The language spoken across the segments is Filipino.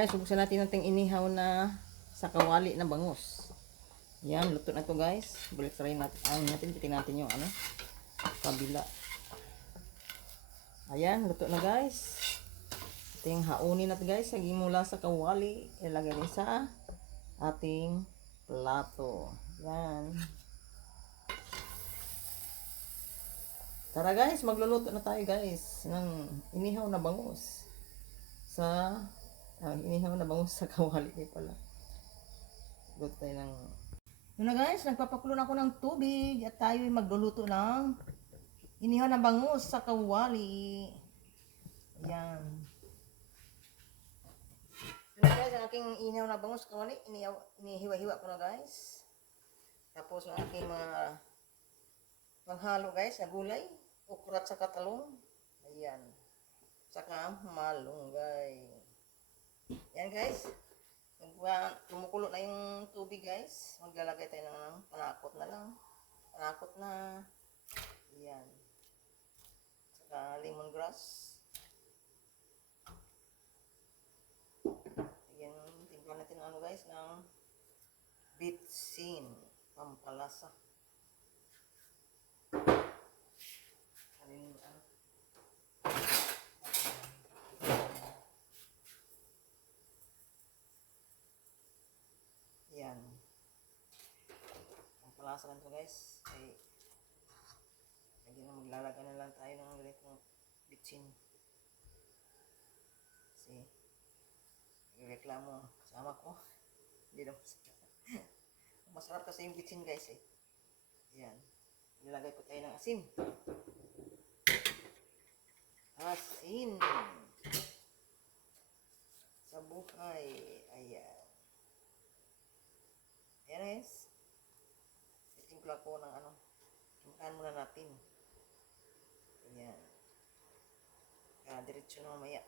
guys, buksan natin nating inihaw na sa kawali na bangus. Yan, luto na to guys. Balik try natin, titingnan natin yung kabila. Ayan, luto na guys. Ating haunin natin guys, lagyan mula sa kawali, ilagay din sa ating plato. Yan. Tara guys, magluluto na tayo guys ng inihaw na bangus sa inihaw na bangus sa kawali pala. Luto tayo ng yun na guys, nagpapakulo na ako ng tubig at tayo ay magluluto ng inihaw na bangus sa kawali. Ayan. Yun na guys, ang aking inihaw na bangus sa kawali, inihiwa-hiwa ko na guys. Tapos ang aking mga panghalo guys na gulay, ukra at saka talong. Ayan. Saka malunggay. Yan guys. Kumukulo na yung tubig guys. Maglalagay tayo ng panakot na lang. Panakot na. Ayan. Saka lemongrass. Ayan. Tingnan natin ano guys ng bitsin. Pampalasa. Yan. Ang palasa lang ito guys. Ay, maglalagay na lang tayo ng ganitong bitsin. Kasi, reklamo sama ko. Hindi na masarap kasi yung bitsin guys eh. Yan. Nilagay po tayo ng asin. Asin. Sa buhay. Ayan. Ayan guys. Itimpla ko ng timplahan muna natin. Ayan. Diretso na mamaya.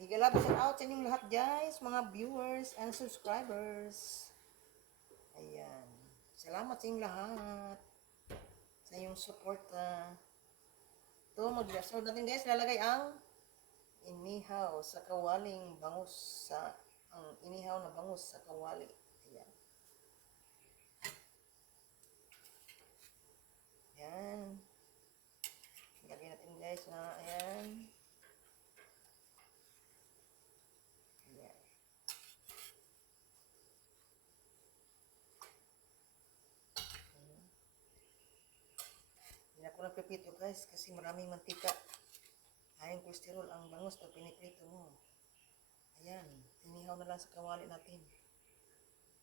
Bigala pa shout out sa inyong lahat guys, mga viewers and subscribers. Ayan. Salamat sa inyong lahat. Sa inyong support. Ito, mag-resolve natin guys. Lalagay ang inihaw sa kawaling bangus ang inihaw na bangus sa kawali. Ayan. Ayan. Lagyan natin guys na ayan. Ayan. Hindi ako nagpipito guys kasi maraming mantika. Ayong cholesterol ang bangus pag piniprito mo. Ayan, inihaw na lang sa kawali natin.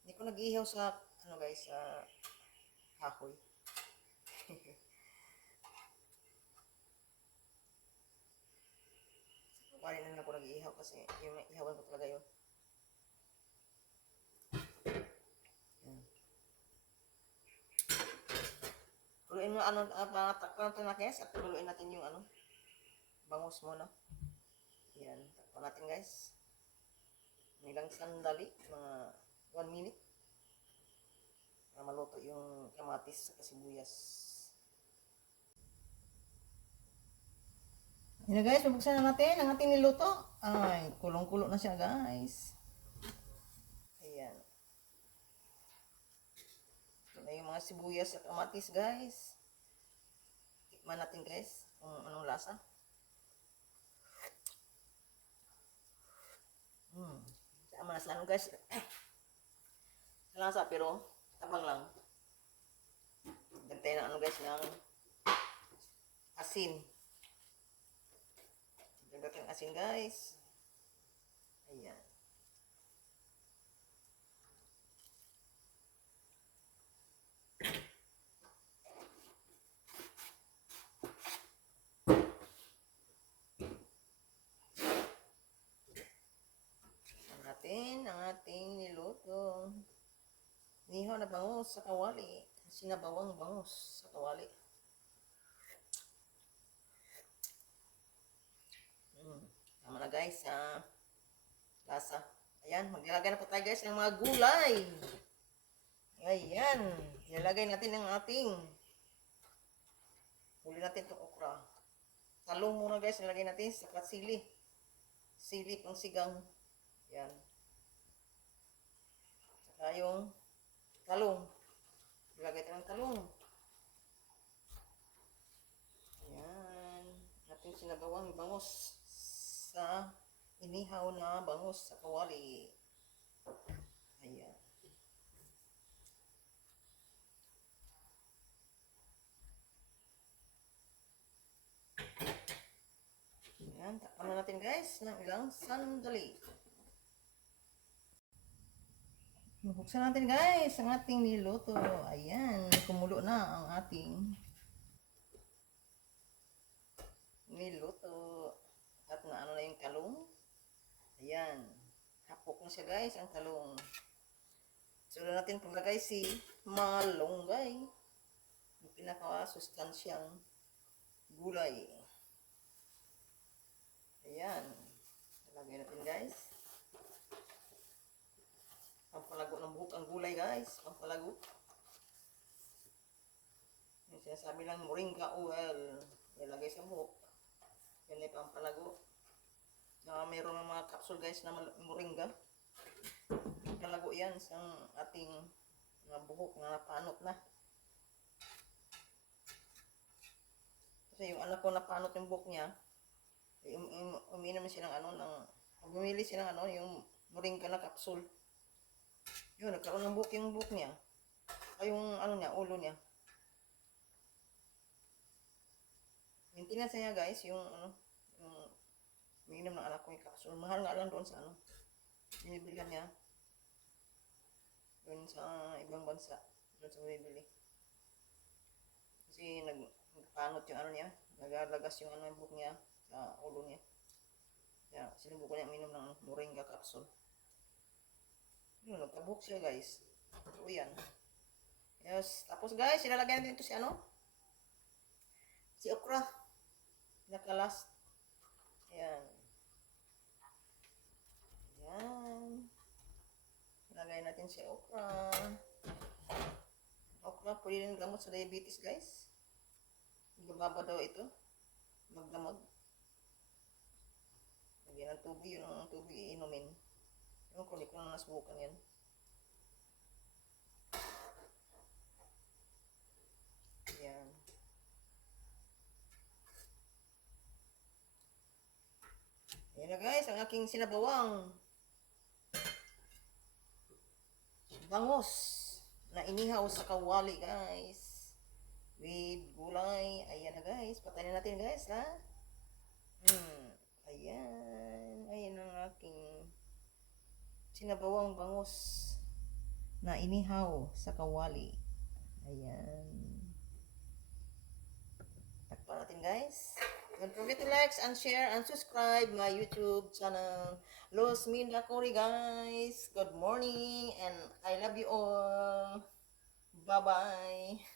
Hindi ko nag-ihaw sa, guys, sa kahoy. Sa kawali na lang ako nag-ihaw kasi yung ihawan ko talaga yun. Ayan. Tuluin mo, takpan natin na guys at tuluin natin yung bangus muna. Yan, takpan natin guys. Ilang sandali, mga 1 minute. Para maluto yung kamatis sa sibuyas. Yan na guys, bubuksan na natin ang ating niluto. Ay, kulong-kulo na siya guys. Ayan. Ito na yung mga sibuyas at kamatis guys. Tikman natin guys kung anong lasa. Sama na sa guys. Lasa pero tabang lang. Gantay na guys ng asin. Gantay ng asin guys. Ayan. Ang ating niluto. Inihaw na bangus sa kawali. Sinabawang bangus sa kawali. Tama na guys. Lasa. Ayan, maglalagay na po tayo guys ng mga gulay. Ayan. Ilalagay natin ang ating huli natin itong okra. talong muna guys, nilagay natin, saka sili. Sili pang sigang. Yan. Saka yung talong. Ilagay tayo ng talong. Yan. Ating sinabawang bangus sa inihaw na bangus sa kawali. Ayan. Ayan. Takpan na natin guys ng ilang sandali. Buksan natin guys ang ating niluto. Ayan. Kumulo na ang ating niluto. At naano na yung talong. Ayan. Hapok na siya guys ang talong. Sunod natin paglagay si malunggay. Yung pinaka-sustansyang gulay. Ayan. Lagay natin guys. Pampalago ng buhok ang gulay guys. Pampalago. Yung sinasabi lang moringa oil. Ilagay sa buhok. Yan ay pampalago. Mayroon ng mga capsule guys na moringa. Pampalago yan sa ating buhok na napanot na. Kasi yung anak ko napanot yung buhok niya. Uminom siya ng bumili siya ng yung moringa na capsule. Yun, nagkaroon ng buhok yung buhok niya. Ay, yung ulo niya. Maintenance niya guys, yung uminom ng anak ko yung capsule. Mahal nga lang doon sa binibilihan niya. Doon sa ibang bansa. Doon sa bibili. Kasi nagpanot yung niya. Nagalagas yung yung buhok niya sa ulo niya. Kaya sinubukan niya uminom ng moringa capsule. Yun, nagkabuhok siya guys. So yan. Yes. Tapos guys, ilalagay natin ito si okra. Nakalas. Ayan. Ayan. Ilagay natin si okra. Okra, pwede rin gamot sa diabetes guys. Bababa daw ito. Magdamag. Lagyan ng tubig. Yun ang tubig iinumin. Yung kulit ko na nasubukan yan. Ayan. Ayan na guys, ang aking sinabawang bangus na inihaw sa kawali guys. With gulay. Ayan na guys. Patayin natin guys ha. Ayan. Ayan ang aking sinabawang bangus na inihaw sa kawali. Ayan. Takpan natin guys. Don't forget to like and share and subscribe my YouTube channel. Los Minda Cory guys. Good morning and I love you all. Bye-bye.